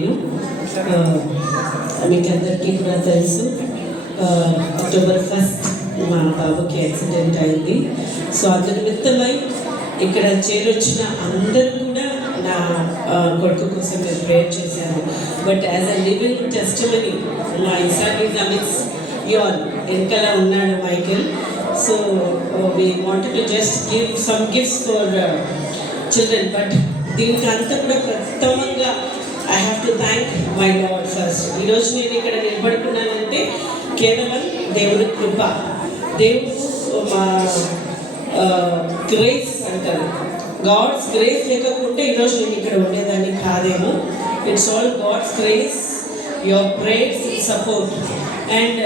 నేను. మీకు అందరికీ కూడా తెలుసు, అక్టోబర్ 1 మా బాబుకి యాక్సిడెంట్ అయింది. సో అది నిమిత్తమై ఇక్కడ చేరొచ్చిన అందరూ కూడా నా కొడుకు కోసం నేను ప్రేయర్ చేశాను. But as a living testimony మా ఇసాన్ ఈజ్ అమిట్స్ యోర్ వెనకాల ఉన్నాడు Michael. So we wanted to just give some gifts for children. But దీనికి అంతా కూడా ప్రథమంగా I have to thank my lord first. ఈరోజు నేను ఇక్కడ నిలబడుకున్నానంటే కేవలం దేవుడి కృప. దేవుడు మా గ్రేస్ అంటారు, గాడ్స్ గ్రేస్ లేకపోతే ఈరోజు నేను ఇక్కడ ఉండేదాన్ని కాదేమో. It's all God's grace, your prayers, support. And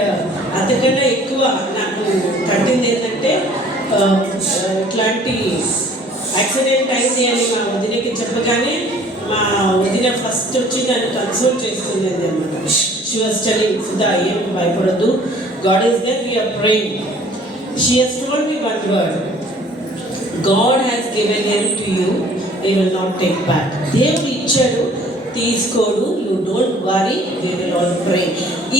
అంతకన్నా ఎక్కువ నాకు తట్టింది ఏంటంటే ఇట్లాంటి యాక్సిడెంట్ అయింది అని మా వదినకి చెప్పగానే మా వదిన ఫస్ట్ వచ్చి నన్ను కన్సోల్ చేస్తుంది అనమాట. షీ వాస్ టెల్లింగ్, సుధా ఏం భయపడద్దు, God is there, we are praying. She has told me one word, God has given him to you, they will not take back. దేవుడు ఇచ్చాడు, తీసుకోడు, you don't worry, they will all pray.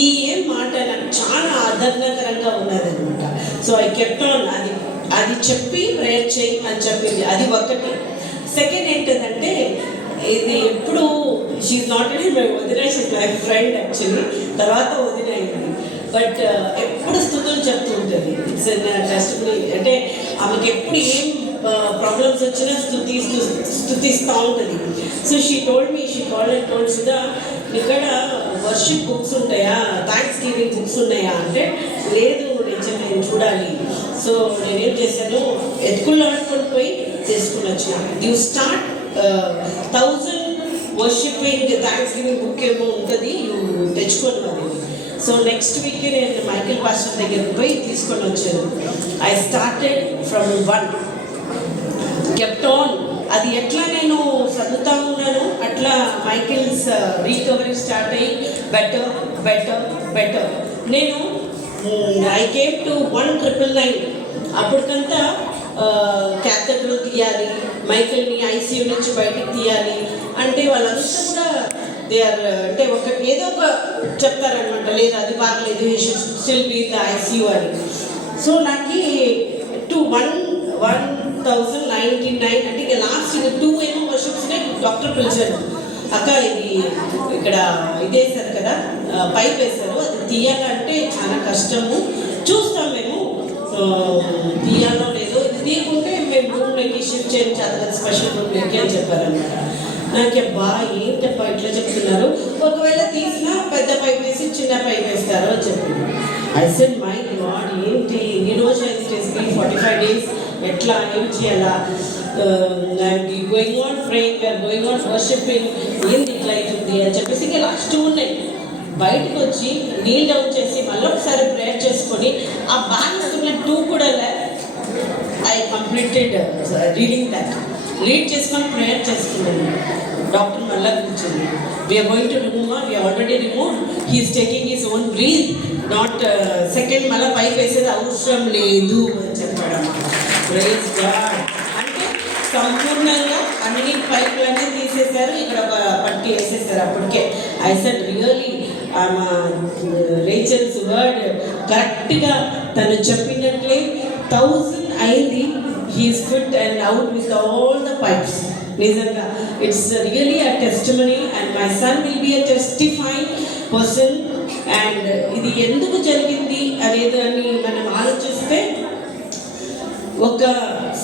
ఈ ఏం మాట నాకు చాలా ఆదరణకరంగా ఉన్నదనమాట. సో ఐ కెప్ట్ ఆన్, అది చెప్పి ప్రేయర్ చేయి అని చెప్పింది. అది ఒకటి. సెకండ్ ఏంటంటే, ఇది ఎప్పుడు షీఈ్ నాట్ ఓన్లీ మై వదిన, షీఈ్ మై ఫ్రెండ్ యాక్చువల్లీ. తర్వాత వదిన అయింది. బట్ ఎప్పుడు స్తుతులు చెప్తూ ఉంటుంది. It's testimony. అంటే ఆమెకి ఎప్పుడు ఏం ప్రాబ్లమ్స్ వచ్చినా స్తుతిస్తూ ఉంటుంది. So she told me, she called and told, Sudha ఇక్కడ వర్షిప్ బుక్స్ ఉంటాయా, థ్యాంక్స్ గివింగ్ బుక్స్ ఉన్నాయా అంటే, లేదు నేను చూడాలి. సో నేనేం చేశాను, ఎత్తుకుళ్ళు ఆడుకొని పోయి తీసుకుని వచ్చిన. You start 1000 worshipping thanks giving book ఏమో ఉంటుంది, యూ తెచ్చుకొని మరి. సో నెక్స్ట్ వీక్ నేను మైకేల్ పాస్టర్ దగ్గరికి పోయి తీసుకొని వచ్చాను. I started from 1, kept on. అది ఎట్లా నేను చదువుతా ఉన్నాను అట్లా మైకేల్స్ రీకవరీ స్టార్ట్ అయ్యి బెటర్ బెటర్ బెటర్. నేను ఐ కేమ్ టు 1999. అప్పటికంతా క్యాథెడ్రల్ తీయాలి, మైకేల్ని ఐసీయూ నుంచి బయటకు తీయాలి అంటే వాళ్ళంతా కూడా దే ఆర్ అంటే ఏదో ఒక చెప్తారనమాట, లేదు అది బాగలేదు, he should still be in the ICU అని. సో నాకు 1099 అంటే ఇక లాస్ట్ 2 ఏమో వర్షిప్స్నే డాక్టర్ పిలిచారు, అక్క ఇది ఇక్కడ ఇదేసారు కదా, పైప్ వేశారు, అది తీయాలంటే చాలా కష్టము, చూస్తాం మేము తీయాలో లేదో, ఇది తీయకుంటే మేము రూమ్లోకి షిఫ్ట్ చేయించాలి కదా, స్పెషల్ రూమ్లోకి అని చెప్పారనమాట. నాకు అబ్బా ఏంటప్ప ఇట్లా చెప్తున్నారు, ఒకవేళ తీసినా పెద్ద పైప్ వేసి చిన్న పైప్ వేస్తారు అని చెప్పింది. ఐ సెడ్ మై గాడ్ ఏంటి ఈ రోజు అయితే 45 days ఎట్లా ఏం చేయాలా, going on praying, going on worshipping, ఏంది ఇట్లా అవుతుంది అని చెప్పేసి ఇంకా లాస్ట్ 2 ఉన్నాయి. బయటకు వచ్చి నీల్ డౌన్ చేసి మళ్ళీ ఒకసారి ప్రేయర్ చేసుకొని ఆ బ్యాగ్ చదువుకున్న 2 కూడా I completed reading that. Read చేసుకొని ప్రేయర్ చేసుకున్నాను. డాక్టర్ మళ్ళీ కూర్చుంది, we are going to remove, we are already remove, he is taking his own breath, not second మళ్ళీ పైకి వేసేది అవసరం లేదు అని చెప్పాడు. Praise God. అంటే సంపూర్ణంగా అన్ని పైపులన్నీ తీసేశారు, ఇక్కడ ఒక పట్టి వేసేసారు అప్పటికే. I said really Rachel's word కరెక్ట్గా తను చెప్పినట్లే 1000 అయింది. He's fit and out with all the pipes. నిజంగా it's really a testimony and my son will be a testifying person. And ఇది ఎందుకు జరిగింది అనేది అని మనం ఆలోచిస్తే, ఒక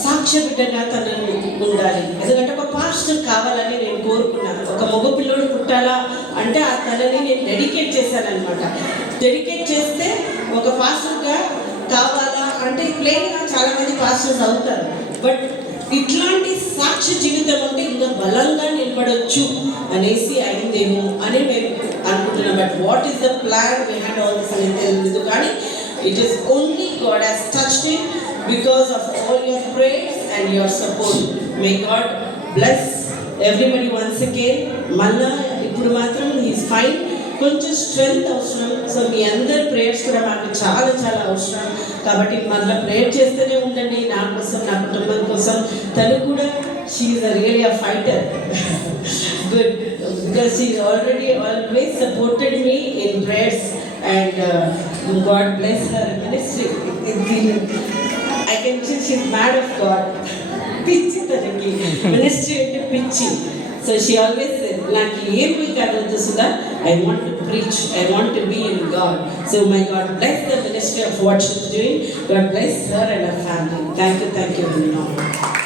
సాక్ష్య బిడ్డగా తనని ఉండాలి. ఎందుకంటే ఒక పాస్టర్ కావాలని నేను కోరుకున్నాను. ఒక మగ పిల్లోడు పుట్టాలా అంటే ఆ తనని నేను డెడికేట్ చేశానమాట. డెడికేట్ చేస్తే ఒక పాస్టర్గా కావాలా అంటే ప్లేన్గా చాలామంది పాస్టర్స్ అవుతారు, బట్ ఇట్లాంటి సాక్ష్య జీవితం అంటే ఇంకా బలంగా నిలబడవచ్చు అనేసి అయిందేమో అని మేము అనుకుంటున్నాం. But what is the plan behind all this అనేది తెలియదు, కానీ it is only God has touched it because of all your prayers and your support. May God bless everybody once again. Malla ippudu matram he is fine, కొంచెం strength అవసరం. So మీ అందరి prayers కూడా మాకు చాలా చాలా అవసరం. కాబట్టి మళ్ళీ ప్రేయర్ చేస్తూనే ఉండండి, నా కోసం, నా కుటుంబం కోసం. తను కూడా she is really a fighter. Good. because she already always supported me in prayers, and God bless her ministry. I can see she's mad of God. పిచ్చి తనకి మినిస్ట్రీ అంటే పిచ్చి. So she always said, నాకు ఏమి కాదు Sudha, I want to preach, I want to be in God. So my God bless the ministry of what she's doing. God bless her and her family. Thank you, Vinod.